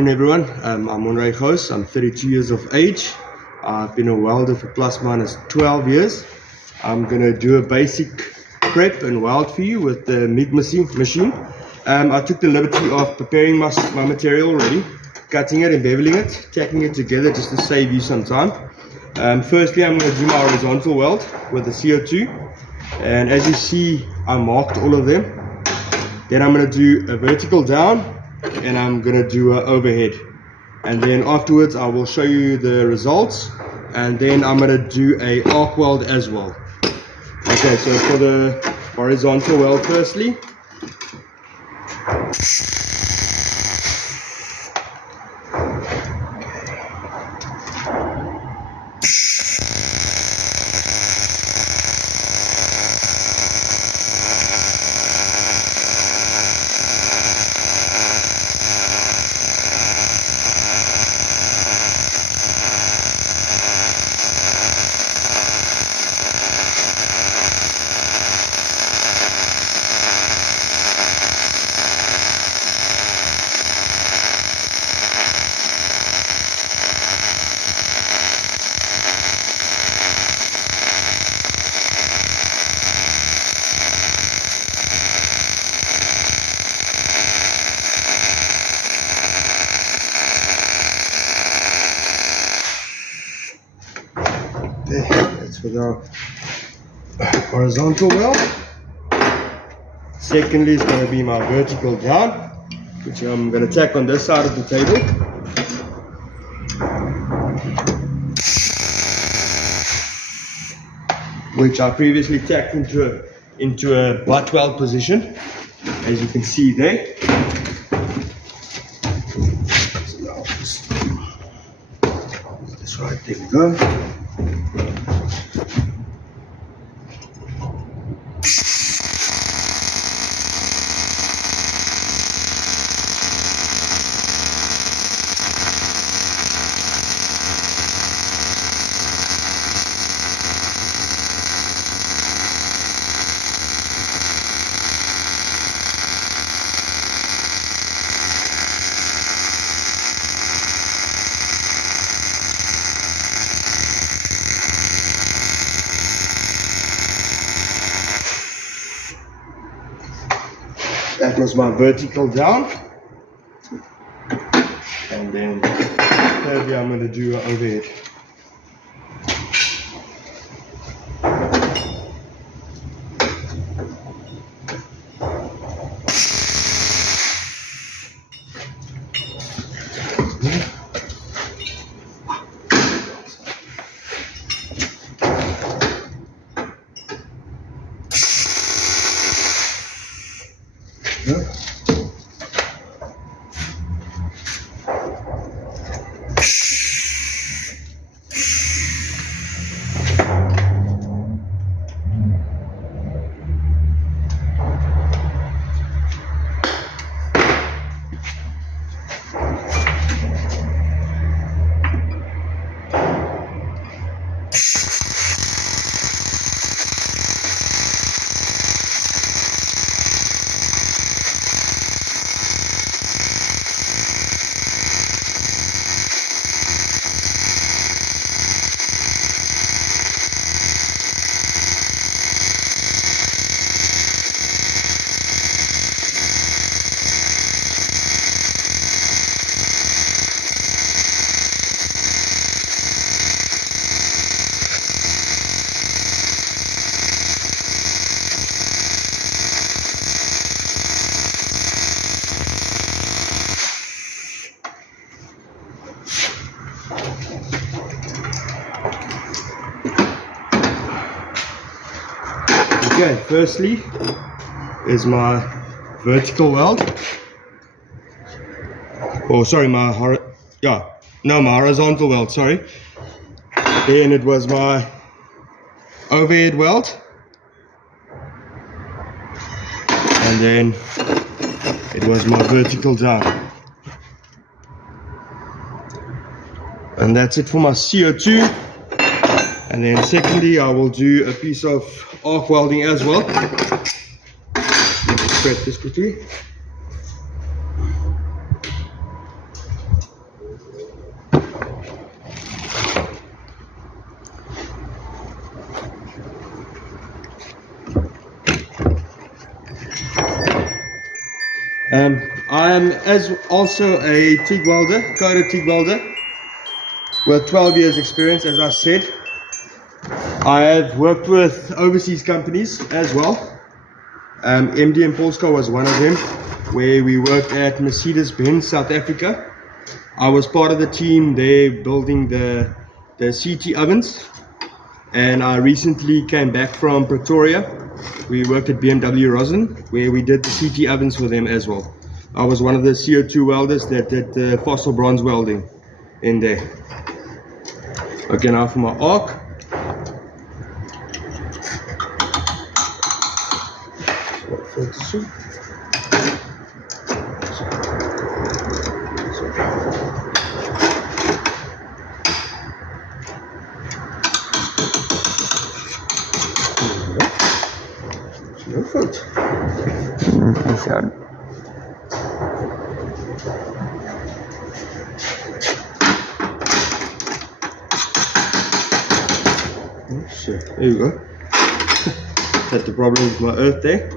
Good afternoon, everyone. I'm Onray Ghost. I'm 32 years of age. I've been a welder for plus minus 12 years. I'm going to do a basic prep and weld for you with the MIG machine. I took the liberty of preparing my material already, cutting it and beveling it, tacking it together just to save you some time. Firstly, I'm going to do my horizontal weld with the CO2. And as you see, I marked all of them. Then I'm going to do a vertical down, and I'm going to do an overhead, and then afterwards I will show you the results, and then I'm going to do a arc weld as well. Okay, so for the horizontal weld, firstly, that's for the horizontal weld. Secondly is going to be my vertical down, which I'm going to tack on this side of the table. Which I previously tacked into a butt weld position, as you can see there. So now that's right, there we go. That was my vertical down, and then thirdly I'm going to do an overhead. Okay, firstly is my vertical weld. Oh, sorry, my horizontal weld, sorry. Then it was my overhead weld. And then it was my vertical down. And that's it for my CO2. And then secondly, I will do a piece of arc welding as well. Let's prep this quickly. I am also a TIG welder, coded TIG welder, with 12 years experience. As I said, I have worked with overseas companies as well. MD in Polska was one of them, where we worked at Mercedes-Benz South Africa. I was part of the team there building the CT ovens, and I recently came back from Pretoria. We worked at BMW Rosen, where we did the CT ovens for them as well. I was one of the CO2 welders that did the fossil bronze welding in there. Okay, now for my arc. No foot. Shit, there you go. Had the problem with my earth there.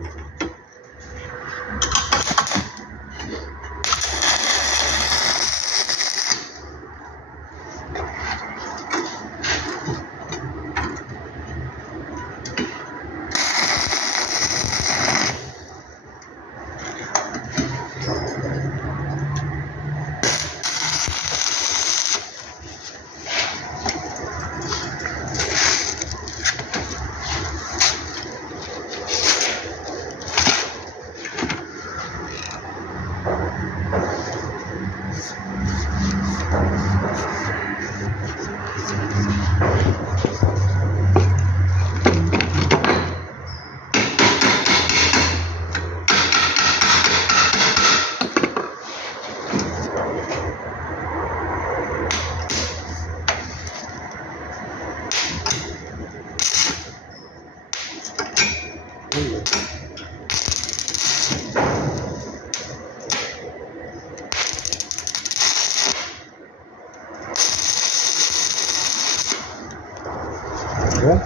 Yeah.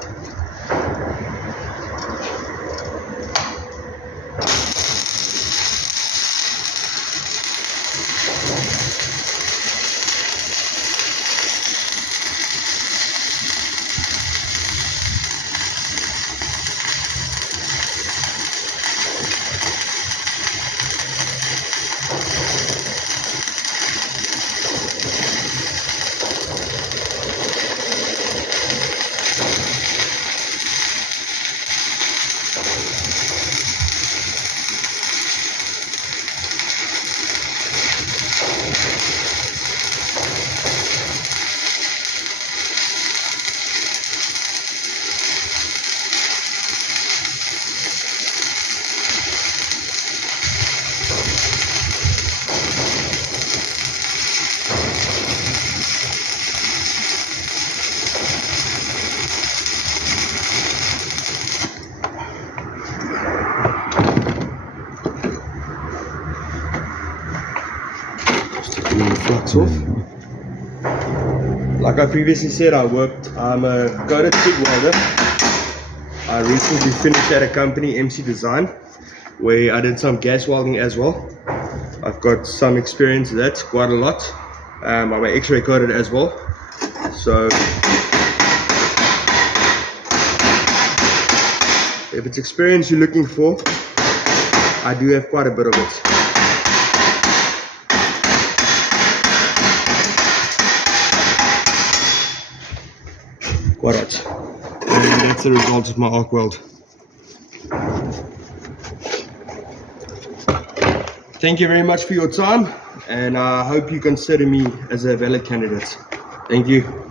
Flux off. Like I previously said, I'm a coded TIG welder. I recently finished at a company, MC Design, where I did some gas welding as well. I've got some experience with that, quite a lot. I'm X-ray coded as well. So if it's experience you're looking for, I do have quite a bit of it. Quite right. And that's the result of my arc weld. Thank you very much for your time, and I hope you consider me as a valid candidate. Thank you.